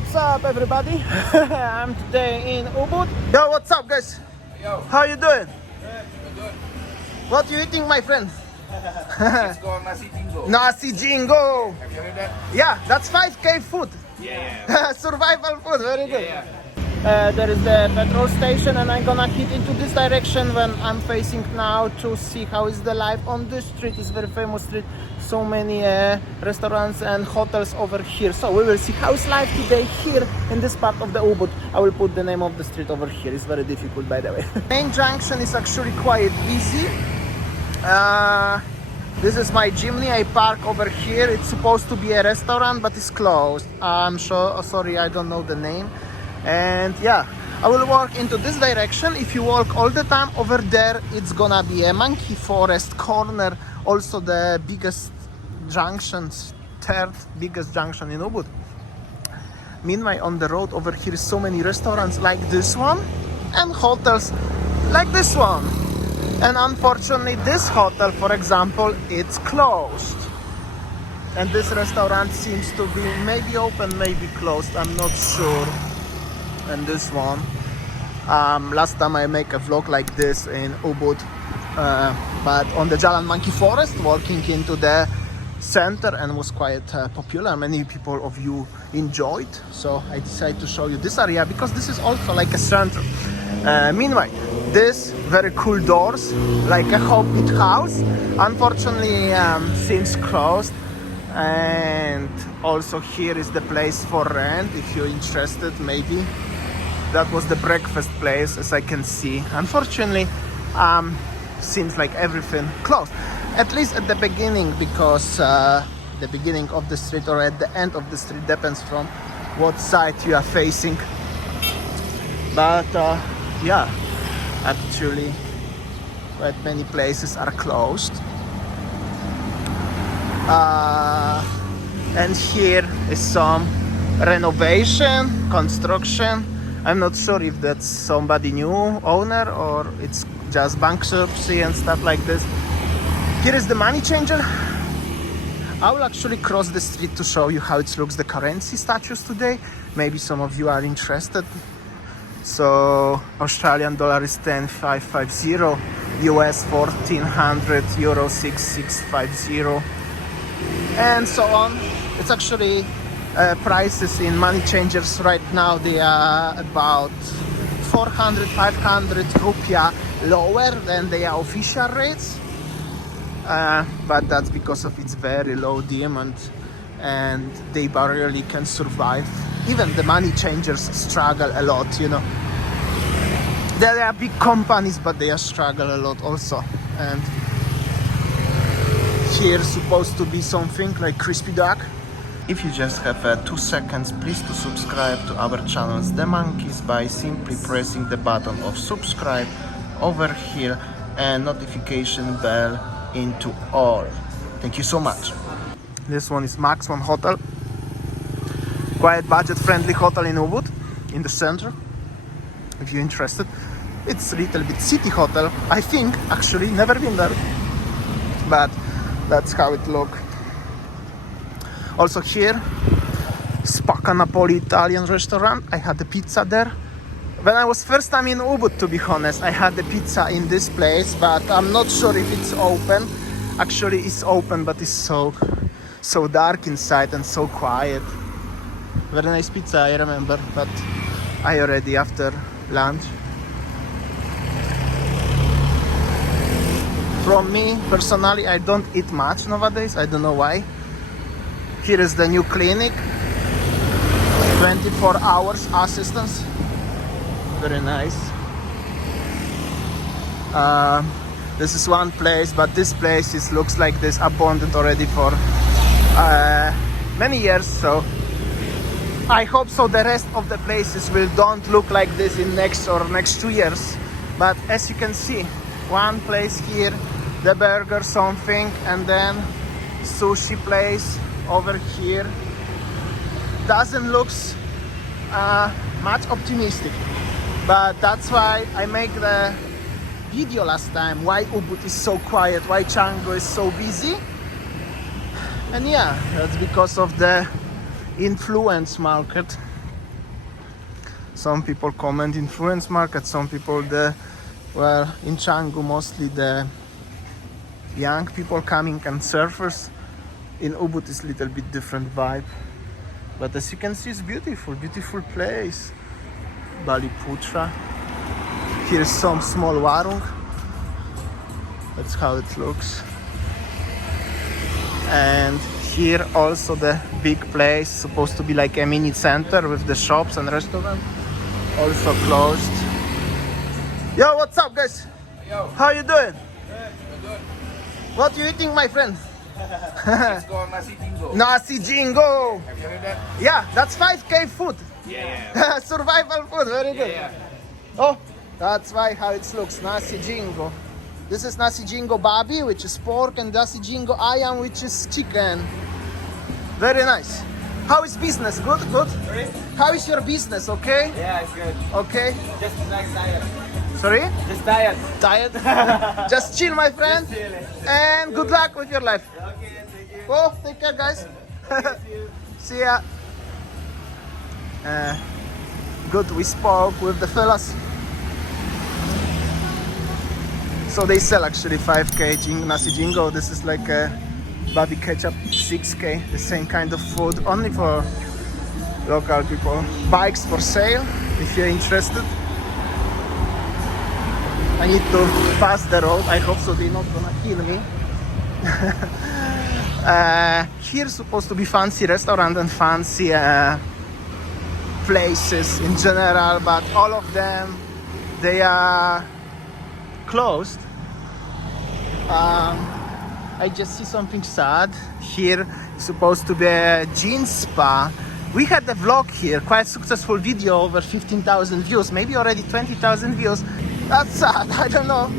what's up everybody? I'm today in Ubud. Yo, what's up guys? Yo. How you doing? Good. What you eating, my friend? It's called nasi jingo. Nasi jingo. Have you heard that? Yeah, that's 5K food. Yeah. Survival food, very good. Yeah. There is the petrol station and I'm gonna hit into this direction when I'm facing now to see how is the life on this street. It's very famous street. So many restaurants and hotels over here. So we will see how's life today here in this part of the Ubud. I will put the name of the street over here. It's very difficult, by the way. Main junction is actually quite busy. This is my Jimny. I park over here. It's supposed to be a restaurant, but it's closed. I'm sure. Sorry, I don't know the name. And yeah, I will walk into this direction. If you walk all the time over there, it's gonna be a monkey forest corner. Also the biggest junctions, third biggest junction in Ubud. Meanwhile, on the road over here is so many restaurants like this one and hotels like this one. And unfortunately, this hotel, for example, it's closed. And this restaurant seems to be maybe open, maybe closed. I'm not sure. And this one, last time I make a vlog like this in Ubud, but on the Jalan Monkey Forest, walking into the center, and was quite popular. Many people of you enjoyed, so I decided to show you this area because this is also like a center. Meanwhile, this very cool doors, like a Hobbit house, unfortunately seems closed. And also here is the place for rent if you're interested. Maybe that was the breakfast place, as I can see. Unfortunately, seems like everything closed, at least at the beginning, because the beginning of the street or at the end of the street depends from what side you are facing. But yeah, actually quite many places are closed. And here is some renovation, construction. I'm not sure if that's somebody new owner or it's just bankruptcy and stuff like this. Here is the money changer. I will actually cross the street to show you how it looks, the currency status today. Maybe some of you are interested. So Australian dollar is 10,550, US 1400, Euro 6650. And so on. It's actually prices in money changers right now. They are about 400, 500 rupiah lower than their official rates. But that's because of its very low demand and they barely can survive. Even the money changers struggle a lot, you know. They are big companies, but they struggle a lot also. And here supposed to be something like crispy duck. If you just have 2 seconds, please to subscribe to our channels The Monkeys by simply pressing the button of subscribe over here and notification bell into all. Thank you so much. This one is Max One Hotel, quite budget friendly hotel in Ubud, in the center. If you're interested, it's a little bit city hotel, I think. Actually never been there, but that's how it looks. Also here, Spacca Napoli Italian restaurant. I had the pizza there. When I was first time in Ubud, to be honest, I had the pizza in this place, but I'm not sure if it's open. Actually, it's open, but it's so dark inside and so quiet. Very nice pizza, I remember, but I already after lunch. From me, personally, I don't eat much nowadays. I don't know why. Here is the new clinic, 24 hours assistance. Very nice. This is one place, but this place looks like this, abandoned already for many years. So I hope so the rest of the places don't look like this in next 2 years. But as you can see, one place here, the burger something, and then sushi place over here. Doesn't look much optimistic, but that's why I make the video last time, why Ubud is so quiet, why Canggu is so busy. And yeah, that's because of the influence market. Some people comment influence market, some people well, in Canggu mostly the young people coming and surfers. In Ubud is a little bit different vibe. But as you can see, it's beautiful, beautiful place. Bali Putra. Here's some small warung. That's how it looks. And here also the big place, supposed to be like a mini center with the shops and restaurant, also closed. Yo, what's up, guys? Yo, How you doing? good. What you eating, my friend? It's called nasi jingo. Nasi Jingo. Have you heard that? Yeah, that's 5K food. Yeah. Survival food, very good. Yeah. Oh, that's why how it looks, Nasi Jingo. This is Nasi Jingo Babi, which is pork, and Nasi Jingo Ayam, which is chicken. Very nice. How is business? Good, good? Sorry? How is your business? Okay? Yeah, it's good. Okay? Just like tired. Sorry? Just tired. Tired? Just chill, my friend. Just chilling. And good luck with your life. Okay, thank you. Oh, take care, guys. See ya. Good, we spoke with the fellas. So they sell actually 5K Nasi Jingo. This is like a Babi Ketchup 6K, the same kind of food, only for local people. Bikes for sale, if you're interested. I need to pass the road. I hope so they're not gonna kill me. Here's supposed to be fancy restaurant and fancy places in general, but all of them, they are closed. I just see something sad. Here is supposed to be a jean spa. We had a vlog here, quite successful video, over 15,000 views, maybe already 20,000 views. That's sad, I don't know.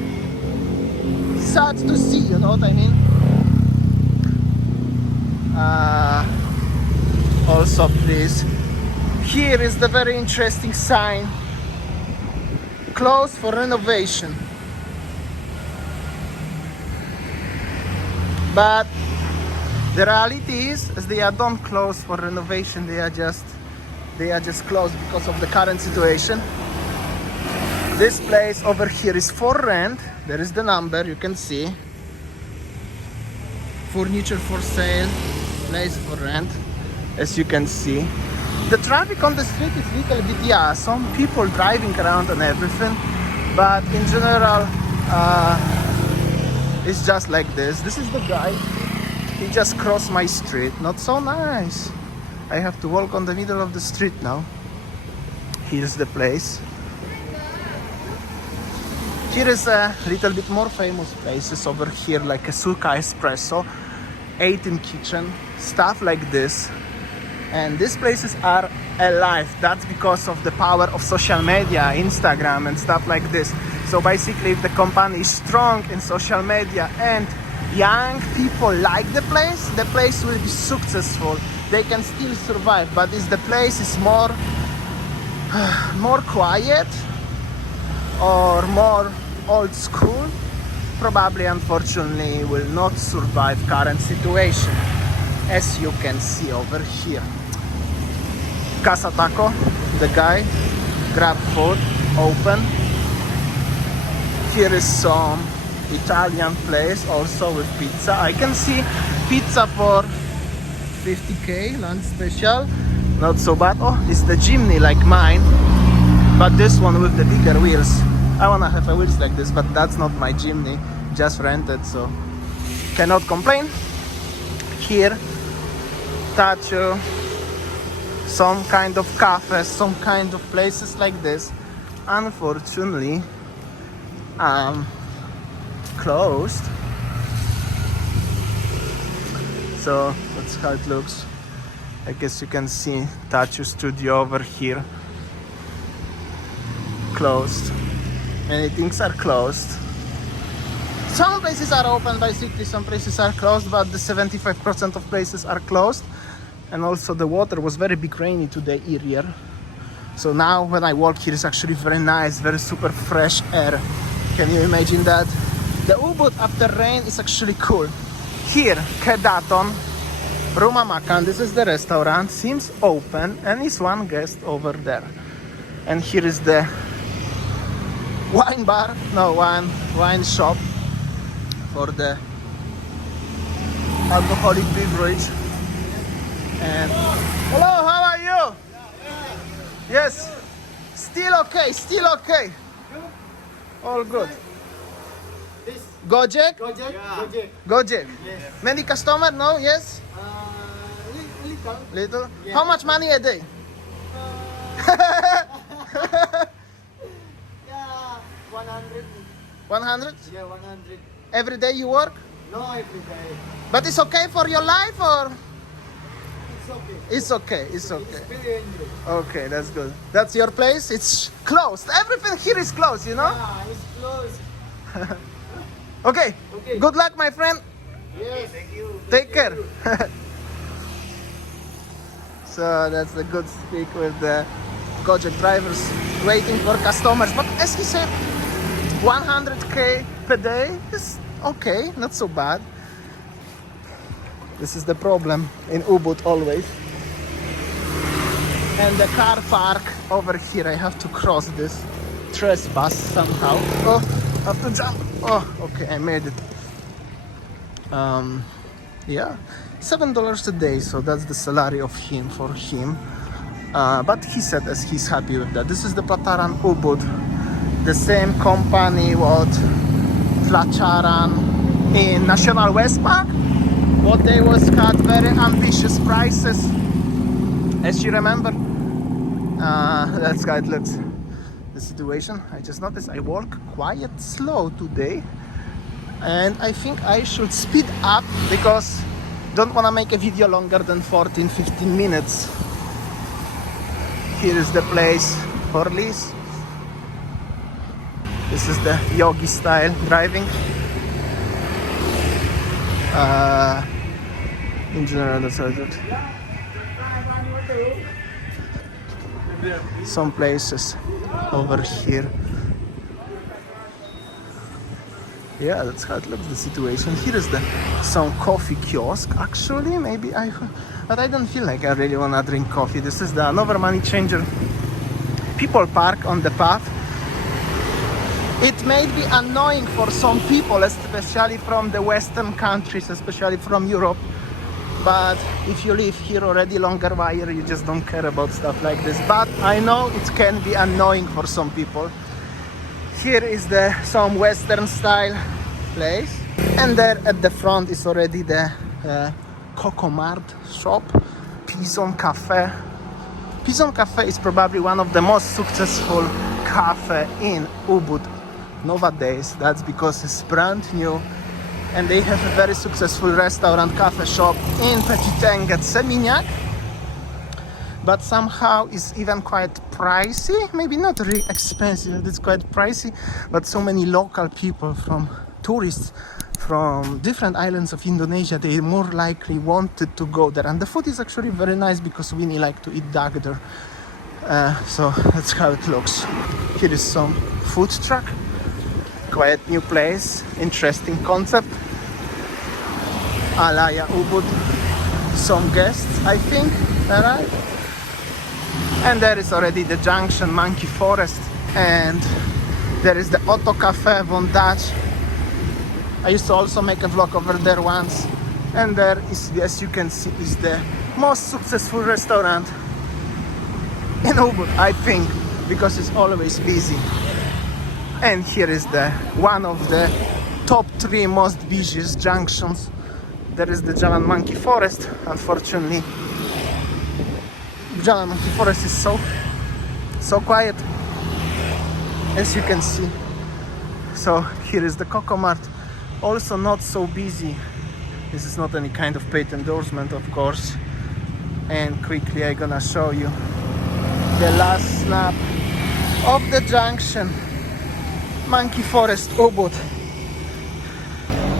Sad to see, you know what I mean? Also, please. Here is the very interesting sign. Closed for renovation. But the reality is, as they are don't close for renovation, they are just closed because of the current situation. This place over here is for rent. There is the number, you can see. Furniture for sale, place for rent, as you can see. The traffic on the street is little bit, yeah, some people driving around and everything, but in general, it's just like this. This is the guy. He just crossed my street. Not so nice. I have to walk on the middle of the street now. Here's the place. Here is a little bit more famous places over here, like a Suka Espresso, 18 kitchen, stuff like this. And these places are alive. That's because of the power of social media, Instagram and stuff like this. So basically, if the company is strong in social media and young people like the place will be successful. They can still survive. But if the place is more quiet or more old school, probably unfortunately will not survive current situation, as you can see over here. Casa Taco, the guy, grab food, open. Here is some Italian place also with pizza. I can see pizza for 50k, lunch special, not so bad. Oh, it's the Jimny like mine, but this one with the bigger wheels. I wanna have a wheels like this, but that's not my Jimny, just rented, so cannot complain. Here, tattoo, some kind of cafes, some kind of places like this. Unfortunately, closed. So that's how it looks. I guess you can see tattoo studio over here. Closed. Many things are closed. Some places are open, basically some places are closed, but the 75% of places are closed. And also the water was very big rainy today here. So now when I walk here, it's actually very nice, very super fresh air. Can you imagine that? The Ubud after rain is actually cool. Here, Kedaton, Rumah Makan, this is the restaurant, seems open and is one guest over there. And here is the wine bar, no, wine shop for the alcoholic beverage. And hello, how are you? Yes, still okay, still okay. All good. Gojek? Gojek? Gojek. Gojek. Yes. Many customer? No? Yes? Little. Little? Yeah. How much money a day? Yeah, 100. 100? Yeah, 100. Every day you work? No, every day. But it's okay for your life or? It's okay. It's okay, it's okay. It's very enjoy. Okay, that's good. That's your place? It's closed. Everything here is closed, you know? Yeah, it's closed. Okay. Okay. Good luck, my friend. Yes. Thank you. Take care. So that's the good speak with the Gojek drivers waiting for customers. But as he said, 100k per day is okay, not so bad. This is the problem in Ubud always. And the car park over here, I have to cross this trespass somehow. Oh, I have to jump. Oh, okay, I made it. Yeah, $7 a day, so that's the salary of him for him. But he said as he's happy with that. This is the Plataran Ubud, the same company what Tlacharan in National West Park. What they was cut very ambitious prices, as you remember. That's how it looks. The situation. I just noticed I walk quite slow today. And I think I should speed up because don't want to make a video longer than 14-15 minutes. Here is the place for Liz. This is the yogi style driving. In general, that's how it looks. Some places over here. Yeah, that's how it looks, the situation. Here is some coffee kiosk, actually, maybe but I don't feel like I really want to drink coffee. This is the another money changer. People park on the path. It may be annoying for some people, especially from the Western countries, especially from Europe. But if you live here already longer while, you just don't care about stuff like this. But I know it can be annoying for some people. Here is some Western style place, and there at the front is already the Coco Mart shop, Pison Cafe. Pison Cafe is probably one of the most successful cafe in Ubud nowadays. That's because it's brand new, and they have a very successful restaurant cafe shop in Petiteng at Seminyak. But somehow it's even quite pricey, maybe not really expensive, it's quite pricey, but so many local people, from tourists from different islands of Indonesia, they more likely wanted to go there. And the food is actually very nice because we like to eat duck there. So that's how it looks. Here is some food truck, quite new place, interesting concept. Alaya Ubud, some guests I think arrived. And there is already the junction, Monkey Forest, and there is the Auto Cafe Bondage. I used to also make a vlog over there once. And there is, as you can see, is the most successful restaurant in Ubud, I think, because it's always busy. And here is one of the top 3 most busiest junctions. There is the Jalan Monkey Forest. Unfortunately, Jalan Monkey Forest is so quiet, as you can see. So here is the Coco Mart, also not so busy. This is not any kind of paid endorsement, of course. And quickly I'm gonna show you the last snap of the junction, Monkey Forest, Ubud.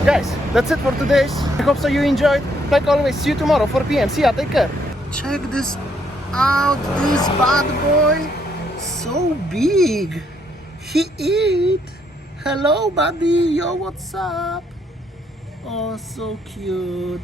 Guys, that's it for today. I hope so you enjoyed. Like always, see you tomorrow 4 p.m. See ya, take care. Check this out, this bad boy, so big. He eat. Hello buddy, yo, what's up? Oh, so cute.